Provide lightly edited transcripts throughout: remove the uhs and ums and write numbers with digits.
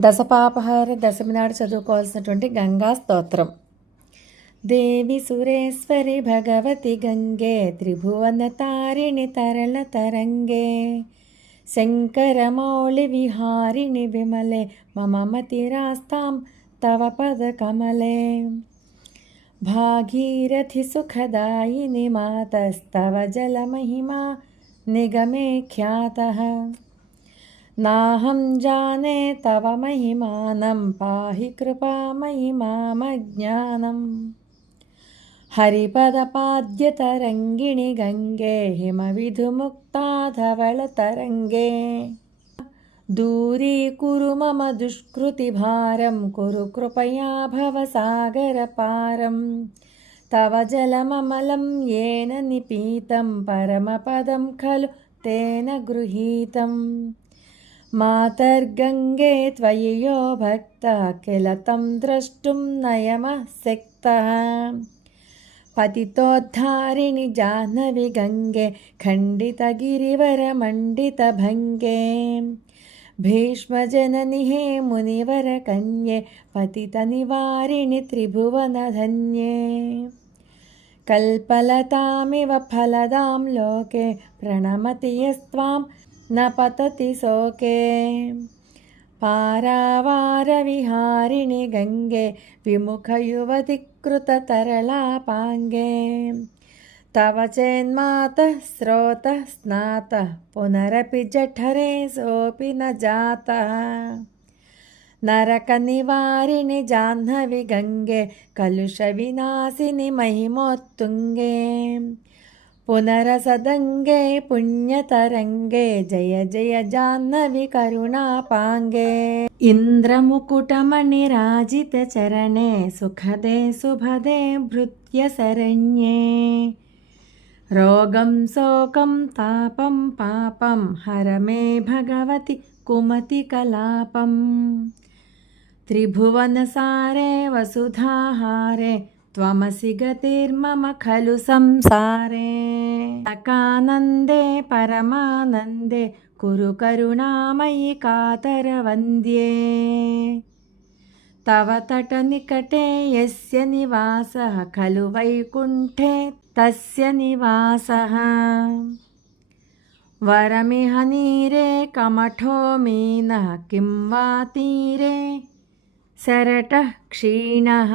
దశపాపహార దశమి నాడు చదువుకోవాల్సినటువంటి గంగా స్తోత్రం. దేవి సురేశ్వరి భగవతి గంగే త్రిభువన తారిణి తరళ తరంగే శంకరమౌళి విహారిణి విమలే మమ మతిరాస్తాం తవ పద కమలే భాగీరథి సుఖదాయిని మాతస్తవ జలమహిమా నిగమే ఖ్యాతః నాహం జానే తవ మహిమానం పాహి కృపామయి మామజ్ఞానం హరిపదపాద్యతరంగిణి గంగే హిమవిధుముక్తాధవళతరంగే దూరీకురు మమ దుష్కృతిభారం కురు కృపయా భవసాగరపారం తవ జలమమలం येन నిపీతం పరమపదం ఖలు తేన గృహీతం మాతర్గంగే త్వయి యో భక్తః కిల తం ద్రష్టుం నయమః శక్తః పతితోద్ధారిణి జాహ్నవి గంగే ఖండితగిరివరమండితభంగే భీష్మజనని హే మునివరకన్యే పతితనివారిణి త్రిభువనధన్యే కల్పలతామివ ఫలదాం లోకే ప్రణమతి యస్త్వాం న పతతి శోకే పారావారవిహారిణి గంగే విముఖయువతికృతతరళాపాంగే తవ చేన్మాతః స్రోతః స్నాతః పునరపి జఠరే సోపి న జాతః నరకనివారిణి జాహ్నవి గంగే కలుషవినాశిని మహిమోత్తుంగే పునరసదంగే పుణ్యతరంగే జయ జయ జాహ్నవి కరుణాపాంగే ఇంద్రముకుటమణిరాజితచరణే సుఖదే శుభదే భృత్యశరణ్యే రోగం శోకం తాపం పాపం హర మే భగవతి కుమతి కలాపం త్రిభువనసారే వసుధాహారే త్వమసి గతిర్మమ ఖలు సంసారే సకానందే పరమానందే కురు కరుణామయి కాతరవంద్యే తవ తట నికటే యస్య నివాసః ఖలు వైకుంఠే తస్య నివాసః వరమిహ నీరే కమఠో మీనః కిం వా తీరే శరటః క్షీణః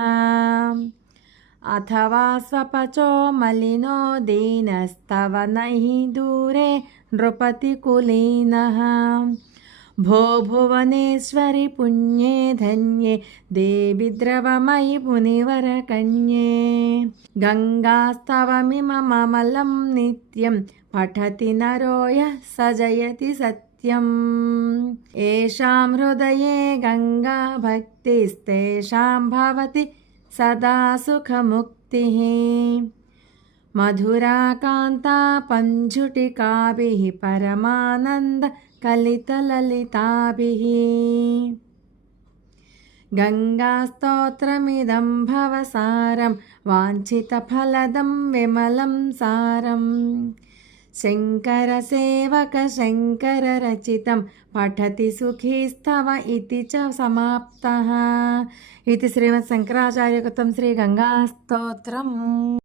అథవా స్వపచో మలినో దీనస్తవ నహి దూరే నృపతి కులీనః భో భువనేశ్వరి పుణ్యే ధన్యే దేవి ద్రవమయి మునివరకన్యే గంగాస్తవమిమమలం నిత్యం పఠతి నరో యః సజయతి సత్యం ఏషాం హృదయే గంగా భక్తిస్తేషాం భవతి సదా సుఖముక్తిః మధురాకాంతా పంజుటికాభిః పరమానంద కలితలలితాభిః గంగాస్తోత్రమిదం భవసారం వాంఛితఫలదం విమలం సారం శంకరసేవక శంకరరచితం పఠతి సుఖీస్తవ ఇతి చ సమాప్తః. ఇది శ్రీమత్ శంకరాచార్యకృతం శ్రీ గంగా స్తోత్రం.